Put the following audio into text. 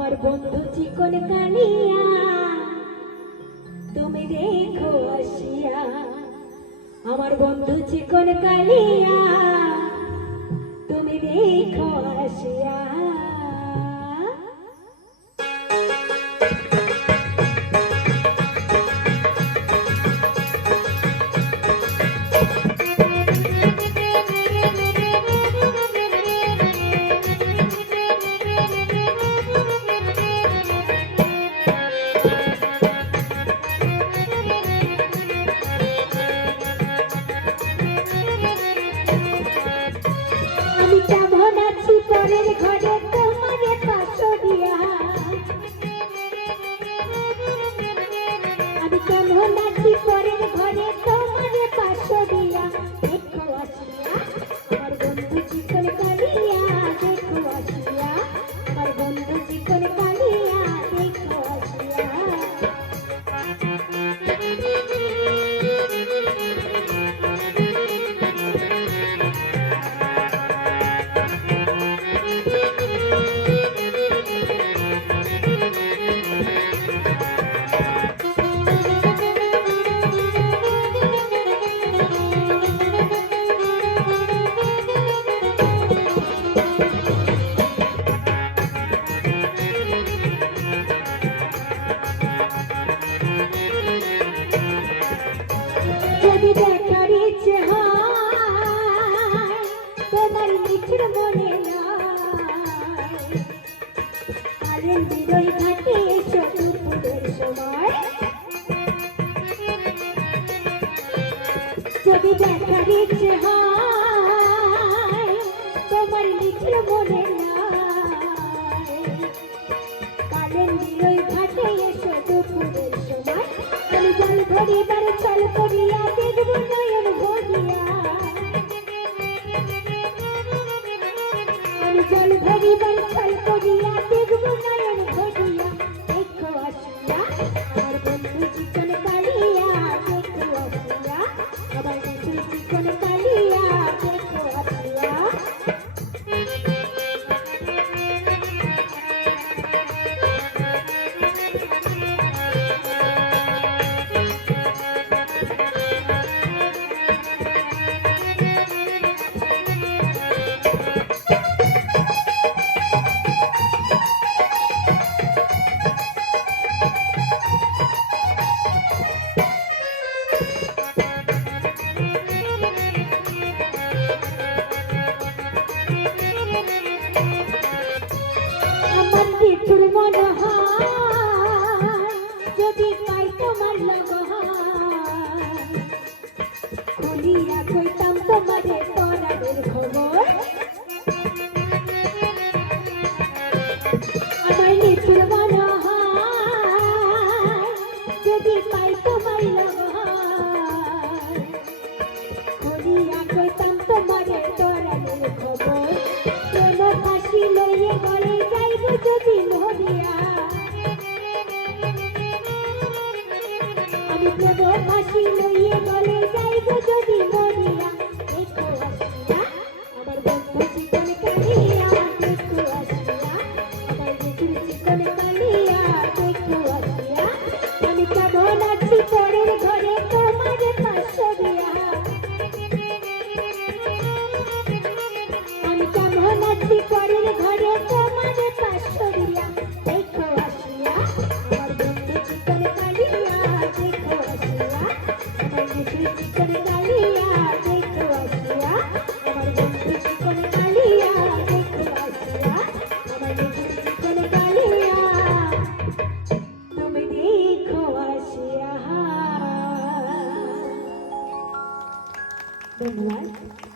আমার বন্ধু চিকন কালিয়া তুমি দেখো আসিয়া, আমার বন্ধু চিকন কালিয়া তুমি দেখো আসিয়া। কেমন আছি পরের ঘরে তোমারে পাশো দিয়া, আমি কেমন আছি পরের ঘরে তোমারে পাশো দিয়া। দেখো আসিয়া আমার বন্ধু চিকন কালিয়া, দেখো আসিয়া আমার বন্ধু চিকন কালিয়া, দেখো আসিয়া। যদি দেখার ইচ্ছে হয় তোমার মিঠুর মনে নয়, কালের বিরই ঘাটে এসো দুপুরের সময়। যদি দেখার ইচ্ছে হয় তোমার মিঠুর মনে নয়, কালের বিরই ঘাটে এসো দুপুরের সময়। আমি জল ধরিবার চল করিয়া দেখব নয়ন ভরিয়া, আমি জল ধরিবার চল করিয়া দেখব নয়ন ভরিয়া। দেখো আসিয়া আমার বন্ধু চিকন কালিয়া, দেখো আসিয়া আমার বন্ধু চিকন কালিয়া, দেখো আসিয়া। আমার মিঠুর মনে হয় যদি পাই তোমার লগন, খুলিয়া কইতাম তোমারে পরাণের খবর। আমার মিঠুর মনে হয় যদি পাই তোমার লগন, খুলিয়া কইতাম তোমারে পরাণের খবর। প্রেম ফাঁসি লইয়ে গলে যাইব যদি মরিয়া, আমি প্রেম ফাঁসি লইয়ে গলে যাইব যদি মরিয়া। দেখো আসিয়া আমার বন্ধু চিকন কালিয়া, দেখো আসিয়া আমার বন্ধু চিকন কালিয়া, দেখো আসিয়া। আমি কেমন আছি পরের ঘরে তোমার পাশো দিয়া, আমি কেমন আছি পরের ঘরে তোমার পাশো দিয়া। দেখো আসিয়া আমার বন্ধু চিকন কালিয়া, দেখো আসিয়া আমার বন্ধু চিকন কালিয়া, দেখো আসিয়া আমার বন্ধু চিকন কালিয়া, দেখো আসিয়া আমার বন্ধু চিকন কালিয়া তুমি দেখো আসিয়া। ধন্যবাদ।